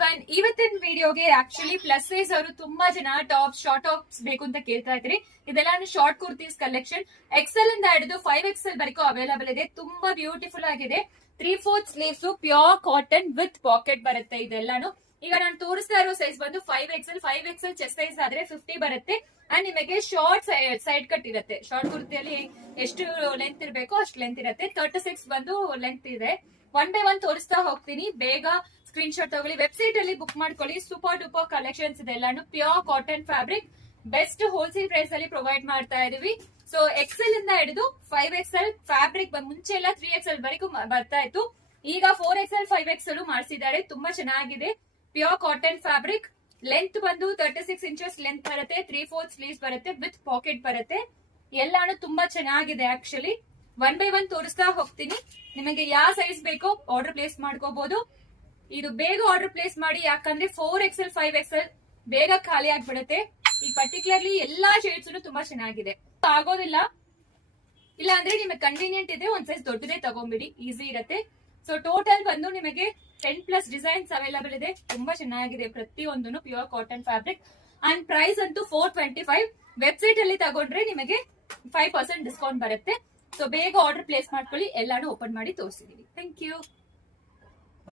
Everyone, ಇವತ್ತಿನ ವಿಡಿಯೋಗೆ actually plus size ಅವರು ತುಂಬಾ ಜನ ಟಾಪ್ಸ್ ಶಾರ್ಟ್ ಟಾಪ್ಸ್ ಬೇಕು ಅಂತ ಕೇಳ್ತಾ ಇದ್ರಿ. ಇದೆಲ್ಲ ಶಾರ್ಟ್ ಕುರ್ತೀಸ್ ಕಲೆಕ್ಷನ್ ಎಕ್ಸೆಲ್ ಇಂದ ಹಿಡಿದು 5XL ವರೆಗೂ ಅವೈಲೇಬಲ್ ಇದೆ. ತುಂಬಾ ಬ್ಯೂಟಿಫುಲ್ ಆಗಿದೆ. 3/4 sleeves pure cotton with packet ಬರುತ್ತೆ ಇದೆಲ್ಲಾನು. ಈಗ ನಾನು ತೋರಿಸ್ತಾ ಇರೋ ಸೈಜ್ ಬಂದು 5XL ಚೆಸ್ಟ್ ಸೈಜ್ ಆದ್ರೆ 50 ಬರುತ್ತೆ. ಅಂಡ್ ನಿಮಗೆ ಶಾರ್ಟ್ ಸೈಡ್ ಕಟ್ ಇರುತ್ತೆ. ಶಾರ್ಟ್ ಕುರ್ತಿಯಲ್ಲಿ ಎಷ್ಟು ಲೆಂತ್ ಇರಬೇಕೋ ಅಷ್ಟು ಲೆಂತ್ ಇರುತ್ತೆ. 36 ಬಂದು ಲೆಂತ್ ಇದೆ. 1 by 1 ತೋರಿಸ್ತಾ ಹೋಗ್ತೀನಿ. ಬೇಗ ಸ್ಕ್ರೀನ್ ಶಾಟ್ ತಗೊಳ್ಳಿ. ವೆಬ್ಸೈಟ್ ಅಲ್ಲಿ ಬುಕ್ ಮಾಡ್ಕೊಳ್ಳಿ. ಸೂಪರ್ ಡೂಪರ್ ಕಲೆಕ್ಷನ್ಸ್ ಇದೆ ಎಲ್ಲಾನು. Pure cotton fabric best wholesale price ಅಲ್ಲಿ ಪ್ರೊವೈಡ್ ಮಾಡ್ತಾ ಇದೀವಿ. ಸೊ ಎಕ್ಸೆಲ್ ಇಂದ ಹಿಡಿದು 5XL ಫ್ಯಾಬ್ರಿಕ್ ಮುಂಚೆ ಎಲ್ಲ 3XL ವರೆಗೂ ಬರ್ತಾ ಇತ್ತು. ಈಗ 4XL 5XL ಮಾಡಿಸಿದ್ದಾರೆ. ತುಂಬಾ ಚೆನ್ನಾಗಿದೆ. Pure cotton fabric. ಲೆಂತ್ ಬಂದು 36 ಇಂಚಸ್ ಲೆಂತ್ ಬರುತ್ತೆ. 3/4 ಸ್ಲೀವ್ಸ್ ಬರುತ್ತೆ ವಿತ್ ಪಾಕೆಟ್ ಬರುತ್ತೆ. ಎಲ್ಲಾನು ತುಂಬಾ ಚೆನ್ನಾಗಿದೆ ಆಕ್ಚುಲಿ. 1 by 1 ತೋರಿಸ್ತಾ ಹೋಗ್ತೀನಿ. ನಿಮಗೆ ಯಾವ ಸೈಜ್ ಬೇಕೋ ಆರ್ಡರ್ ಪ್ಲೇಸ್ ಮಾಡ್ಕೋಬಹುದು. ಇದು ಬೇಗ ಆರ್ಡರ್ ಪ್ಲೇಸ್ ಮಾಡಿ, ಯಾಕಂದ್ರೆ 4XL 5XL ಬೇಗ ಖಾಲಿ ಆಗ್ಬಿಡುತ್ತೆ. ಈ ಪರ್ಟಿಕ್ಯುಲರ್ಲಿ ಎಲ್ಲಾ ಶೇಡ್ಸ್ ತುಂಬಾ ಚೆನ್ನಾಗಿದೆ. ಆಗೋದಿಲ್ಲ ಇಲ್ಲ ಅಂದ್ರೆ ನಿಮಗೆ ಕನ್ವೀನಿಯಂಟ್ ಇದೆ ಒಂದ್ ಸೈಜ್ ದೊಡ್ಡದೇ ತಗೊಂಡ್ಬಿಡಿ, ಈಸಿ ಇರುತ್ತೆ. ಸೊ ಟೋಟಲ್ ಬಂದು ನಿಮಗೆ 10+ ಡಿಸೈನ್ಸ್ ಅವೈಲೇಬಲ್ ಇದೆ. ತುಂಬಾ ಚೆನ್ನಾಗಿದೆ ಪ್ರತಿಯೊಂದು pure cotton fabric. And price ಅಂತೂ 425. ವೆಬ್ಸೈಟ್ ಅಲ್ಲಿ ತಗೊಂಡ್ರೆ ನಿಮಗೆ 5% ಡಿಸ್ಕೌಂಟ್ ಬರುತ್ತೆ. ಸೊ ಬೇಗ ಆರ್ಡರ್ ಪ್ಲೇಸ್ ಮಾಡ್ಕೊಳ್ಳಿ. ಎಲ್ಲಾನು ಓಪನ್ ಮಾಡಿ ತೋರಿಸಿದೀವಿ. Thank you.